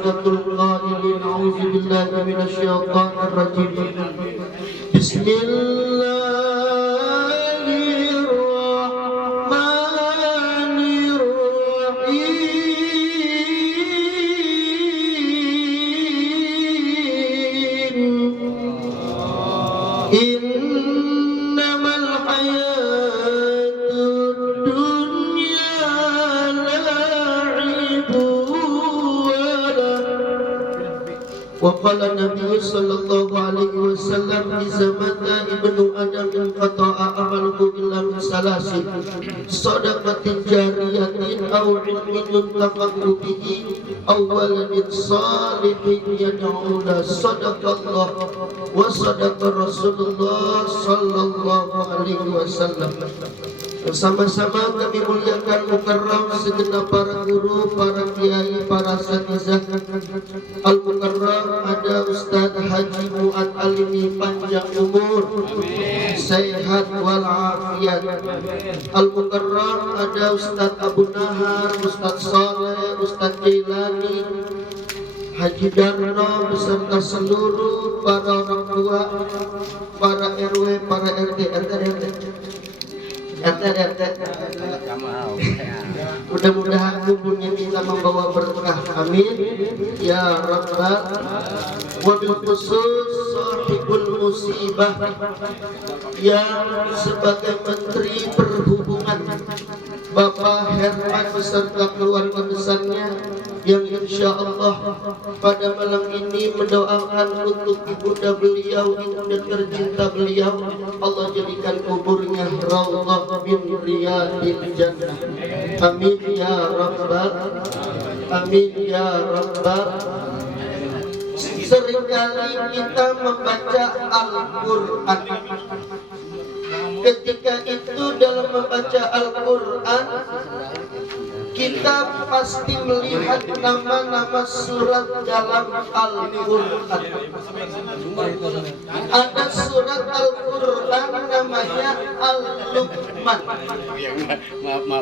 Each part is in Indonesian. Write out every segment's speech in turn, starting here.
asdaqul qailin. A'udzu billahi minasyaitonir rajim. Innamal hayatud dunya la'ibun wa qala Nabi sallallahu alaihi wasallam iza mata ibnu adam inqata'a amaluhu illa min salasin sadaqatin jariyatin aw ilmin yuntafa'u bihi aw waladin salihin yad'u lahu. Sadaqallah wa sadaqa Rasulullah sallallahu alaihi wasallam. Bersama-sama kami muliakan mukarram segenap para guru, para kiai, para asatizah. Al-Mukarram ada Ustaz Haji Mu'ad Alimi, panjang umur, sehat walafiat. Al-Mukarram ada Ustaz Abu Nahar, Ustaz Saleh, Ustaz Jailani, Haji Darno beserta seluruh para orang tua, para RW, para RT. Mudah-mudahan kumpulnya kita membawa berkah, amin ya rabbal. Wabil khusus sahibul musibah yang sebagai Menteri Perhubungan, Bapak Herman beserta keluarga besarnya, yang insya Allah pada malam ini mendoakan untuk ibunda beliau, ibunda tercinta beliau, Allah jadikan kuburnya raudhah min riyadil jannah, amin ya rabbal, amin ya rabbal. Seringkali kita membaca Al-Quran, ketika itu dalam membaca Al-Quran kita pasti melihat nama-nama surat dalam Al-Quran. Ada surat Al-Quran namanya Al-Luqman.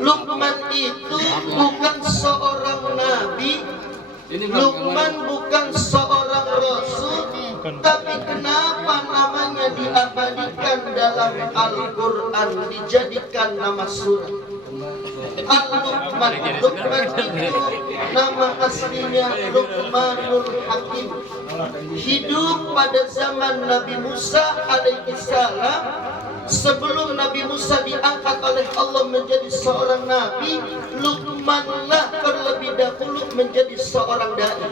Luqman itu bukan seorang nabi, Luqman bukan seorang rasul, tapi kenapa namanya diabadikan dalam Al-Quran, dijadikan nama surat Al-Luqman. Luqman itu nama aslinya Luqmanul Hakim. Hidup pada zaman Nabi Musa alaihissalam. Sebelum Nabi Musa diangkat oleh Allah menjadi seorang nabi, Luqmanlah terlebih dahulu menjadi seorang dai,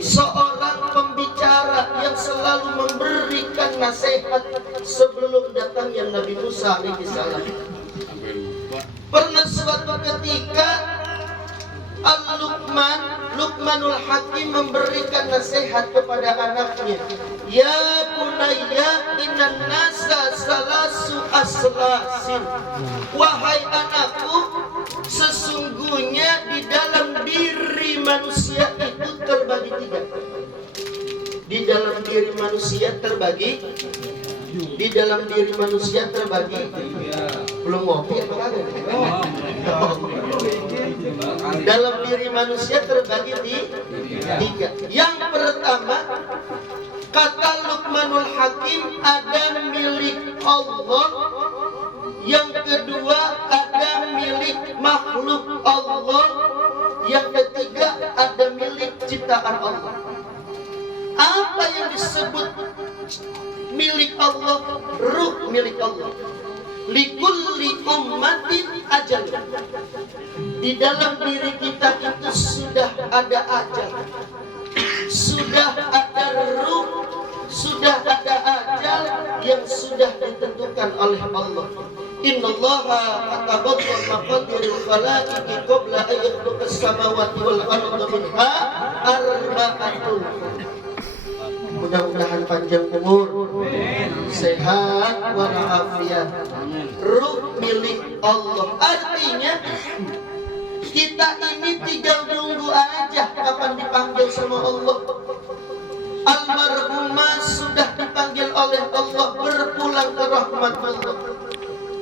seorang pembicara yang selalu memberikan nasihat sebelum datangnya Nabi Musa alaihissalam. Pernah suatu ketika Luqmanul Hakim memberikan nasihat kepada anaknya, ya bunayya innan nasa salasu aslasin. Wahai anakku, sesungguhnya di dalam diri manusia itu terbagi tiga. Di dalam diri manusia terbagi, di dalam diri manusia terbagi. Belum ngopi apa kagak? Dalam diri manusia terbagi di tiga. Yang pertama, kata Luqmanul Hakim, ada milik Allah. Yang kedua, ada milik makhluk Allah. Yang ketiga, ada milik ciptaan Allah. Apa yang disebut milik Allah? Ruh milik Allah. Likulli ummatin ajal. Di dalam diri kita itu sudah ada ajal, sudah ada ruh, sudah ada ajal yang sudah ditentukan oleh Allah. Innallaha katabatul maqadirul khalaiqi qabla an yakhluqas samawati wal arda minha arba'atun. Mudah-mudahan panjang umur, sehat walafiat. Ruh milik Allah, artinya kita ini tinggal nunggu aja kapan dipanggil sama Allah. Almarhumah sudah dipanggil oleh Allah berpulang ke rahmat Allah.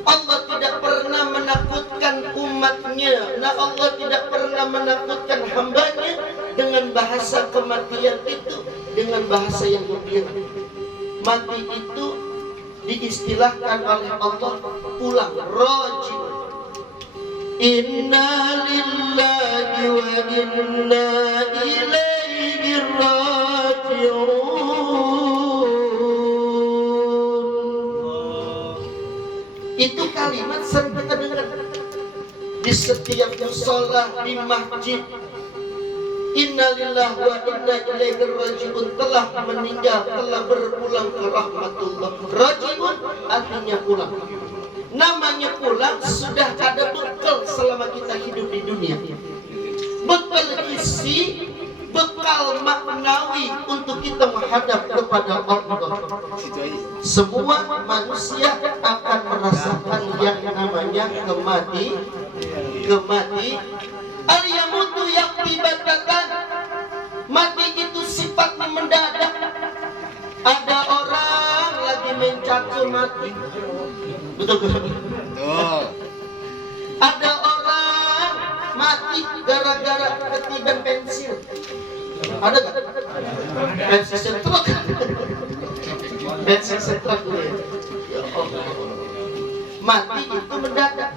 Allah tidak pernah menakutkan umatnya. Nah, Allah tidak pernah menakutkan hambanya dengan bahasa kematian itu dengan bahasa yang gembira. Mati itu diistilahkan oleh Allah pulang, rajin. Inna lillahi wa inna ilaihi raji'un. Itu kalimat sering kita dengar di setiap musola, di masjid. Innalillahi wa inna ilaihi raji'un, telah meninggal, telah berpulang ke rahmatullah. Raji'un artinya pulang. Namanya pulang sudah ada bekal selama kita hidup di dunia. Bekal isi, bekal maknawi untuk kita menghadap kepada Allah. Semua manusia akan merasakan yang namanya kematian. Al-yamutu yaktibatan. Mati itu sifatnya mendadak. Ada orang lagi main catur mati. Betul. Ada orang mati gara-gara ketiban pensil. Ada gak? Pensil setruk. Pensil setruk. Ya Allah. Mati itu mendadak.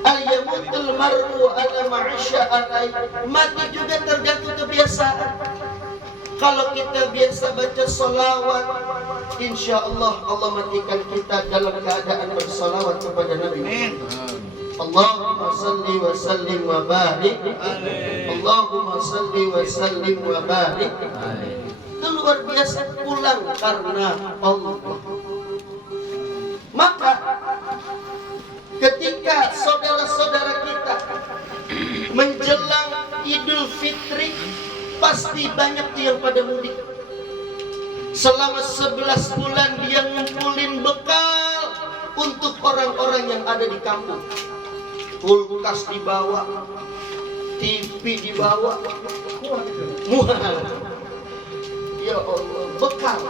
Al-yamutul mar'u ala ma'isya alai. Mati juga tergantung kebiasaan. Kalau kita biasa baca salawat, insya Allah Allah matikan kita dalam keadaan bersalawat kepada Nabi Muhammad. Allahumma salli wa sallim wa barik. Allahumma salli wa sallim wa barik. Itu luar biasa pulang karena Allah. Maka ketika saudara-saudara kita menjelang Idul Fitri, pasti banyak yang pada mudik. Selama 11 bulan dia ngumpulin bekal untuk orang-orang yang ada di kampung. Kulkas dibawa, TV dibawa, mual. Ya Allah, bekal.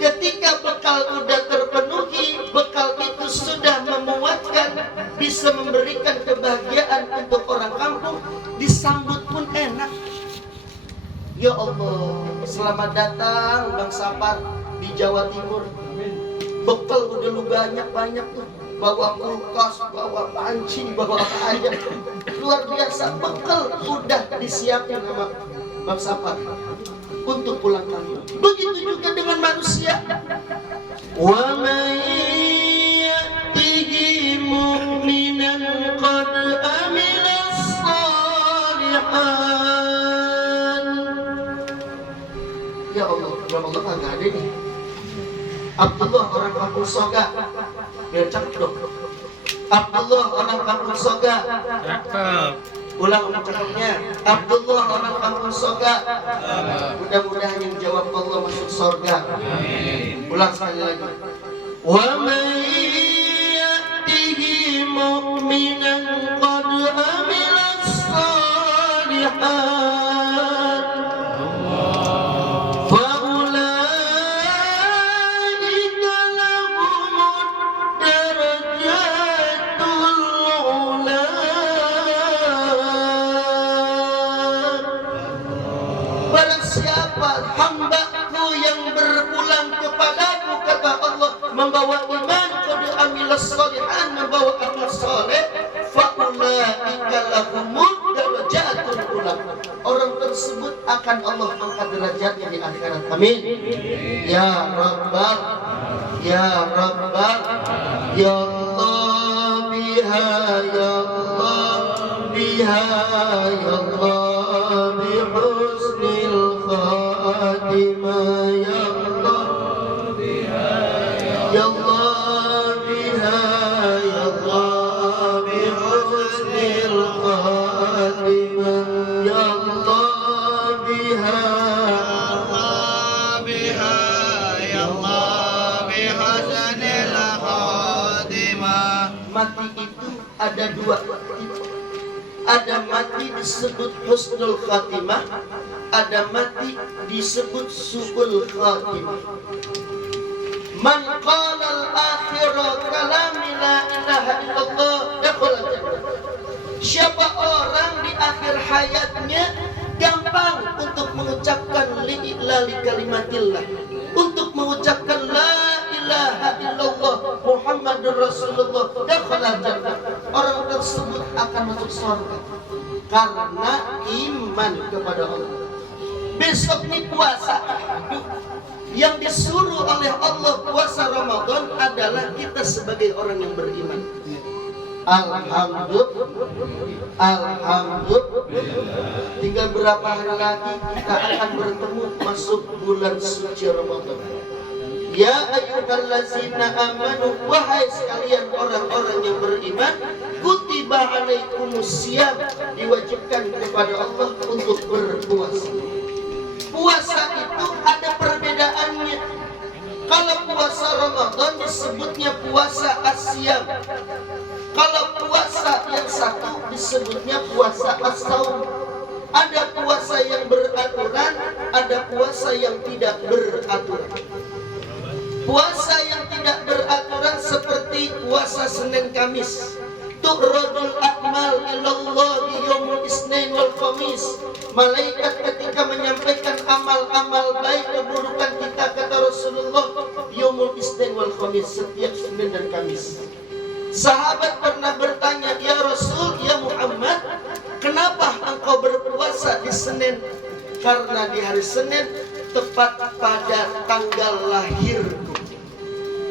Ketika bekal udah terpenuhi, bekal itu sudah memuatkan, bisa memberikan kebahagiaan untuk orang kampung, disambut pun enak. Ya Allah, selamat datang Bang Sapar di Jawa Timur. Bekal udah lu banyak tuh. Bawa kulkas, bawa panci, bawa apa aja. Luar biasa, bekal udah disiapin sama Bang Sapar untuk pulang kampung. Begitu juga dengan manusia. Wa may ya'tihi mu'minan qad amilas shalihan. Ya Allah, kagak ada nih. Abdullah orang kampung Soga, biar cakep dong. Abdullah orang kampung Soga, ulang cakepnya. Abdullah orang kampung Soga, mudah-mudahan yang jawab Allah masuk surga. Ulang sekali lagi. Wa may ya'tihi mu'minan qad amilas shalihan. Membawa iman, qad amilas shalihan, membawa amal saleh, faulaika lahumud darajatun ula. Orang tersebut akan Allah angkat derajatnya di akhirat. Amin. Ya Rabbal, ya Rabbal, ya Allah biha, ya Allah biha, ya Allah bi husnil khatimah, ya Allah biha, ya Allah biha, ya Allah bi husnil khatimah, ya Allah biha, ya Allah bi husnil khatimah. Mati itu ada dua tipe. Ada mati disebut husnul khatimah, ada mati disebut su'ul khatimah. Man qala al-akhirah kalami la ilaha illallah dakhala jannah. Siapa orang di akhir hayatnya gampang untuk mengucapkan li'ilali kalimatillah, untuk mengucapkan la ilaha illallah Muhammadur Rasulullah, dakhalal jannah. Orang tersebut akan masuk surga karena iman kepada Allah. Besok ini puasa, yang disuruh oleh Allah puasa Ramadan adalah kita sebagai orang yang beriman. Alhamdulillah, tinggal berapa hari lagi kita akan bertemu masuk bulan suci Ramadan. Ya ayyuhallazina amanu, wahai sekalian orang-orang yang beriman, kutiba alaikumusiyam, diwajibkan kepada Allah untuk berpuasa. Puasa itu ada perbedaannya. Kalau puasa Ramadan disebutnya puasa asyam. Kalau puasa yang satu disebutnya puasa as-saum. Ada puasa yang beraturan, ada puasa yang tidak beraturan. Puasa yang tidak beraturan seperti puasa Senin Kamis. Tu'radul a'mal ilallahi yaumul isnin wal khamis. Malaikat ketika menyampaikan amal-amal baik keburukan kita, kata Rasulullah, yaumul isnin wal khamis, setiap Senin dan Kamis. Sahabat pernah bertanya, ya Rasul, ya Muhammad, kenapa engkau berpuasa di Senin? Karena di hari Senin tepat pada tanggal lahirku.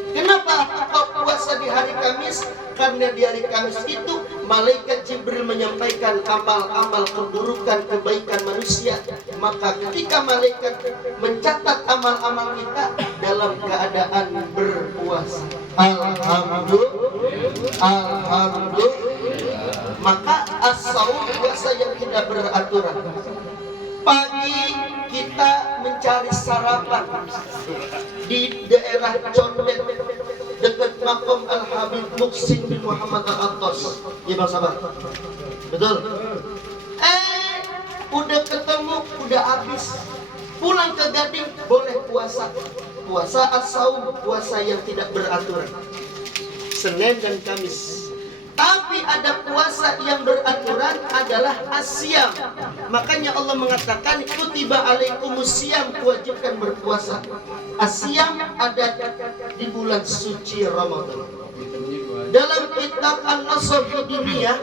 Kenapa engkau puasa di hari Kamis? Karena di hari Kamis itu malaikat Jibril menyampaikan amal-amal keburukan kebaikan manusia. Maka ketika malaikat mencatat amal-amal kita dalam keadaan berpuasa, Alhamdulillah. Maka as-saum, puasa yang tidak beraturan. Pagi kita mencari sarapan di daerah Condet dekat makom Al-Habib Muhsin bin Muhammad Al-Attas. Ya Bang Sabar, betul? Udah ketemu, udah habis. Pulang ke Gading boleh puasa. Puasa as-saum, puasa yang tidak beraturan, Senin dan Kamis. Tapi ada puasa yang beraturan adalah asyam. Makanya Allah mengatakan kutiba alaikumusiyam, wajibkan berpuasa. Asyam ada di bulan suci Ramadan. Dalam kitab An-Nasr Hidimiyah,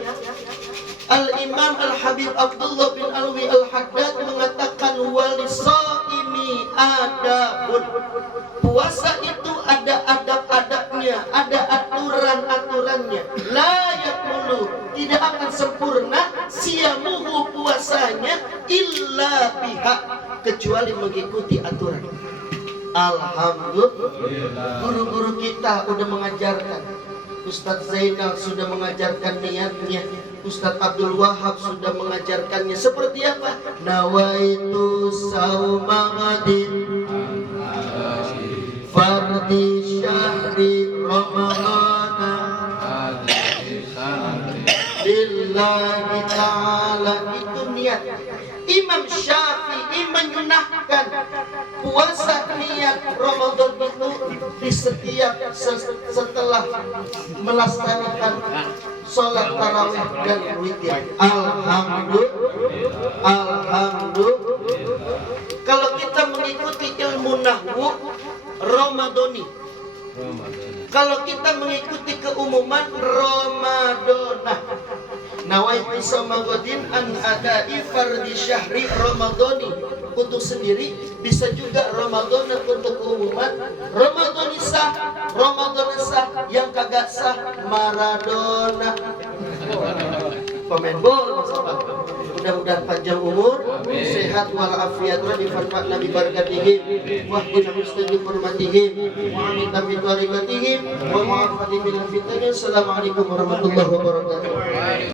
Al-Imam Al-Habib Abdullah bin Alwi Al-Haddad mengatakan walisaimi adabun. Puasa itu ada adab-adabnya, ada aturan-aturannya. Layak mulu, tidak akan sempurna siamuhu, puasanya, illa pihak, kecuali mengikuti aturan. Alhamdulillah, guru-guru kita udah mengajarkan. Ustadz Zainal sudah mengajarkan niatnya, Ustadz Abdul Wahab sudah mengajarkannya. Seperti apa? Nawaitu saumagadin fardi syahri ramadana lillahi ta'ala. Itu niat. Imam Syafi'i menyunahkan puasa niat Ramadan itu di setiap setelah melaksanakan sholat tarawih dan witir. Alhamdulillah. Kalau kita mengikuti ilmu nahwu Ramadani, kalau kita mengikuti keumuman Ramadana, nawaitu samagodin an adai fardi syahri Ramadani, untuk sendiri, bisa juga Ramadan untuk keumuman. Ramadan sah, yang kagak sah Maradona, pemain bola. Mudah-mudahan panjang umur, sehat walafiat, dimanfaat Nabi barakatihim, wahdina mustaqim hurmatihim, wa amin bi tariqatihim, wa ma'afati min fitnah. Assalamualaikum warahmatullahi wabarakatuh.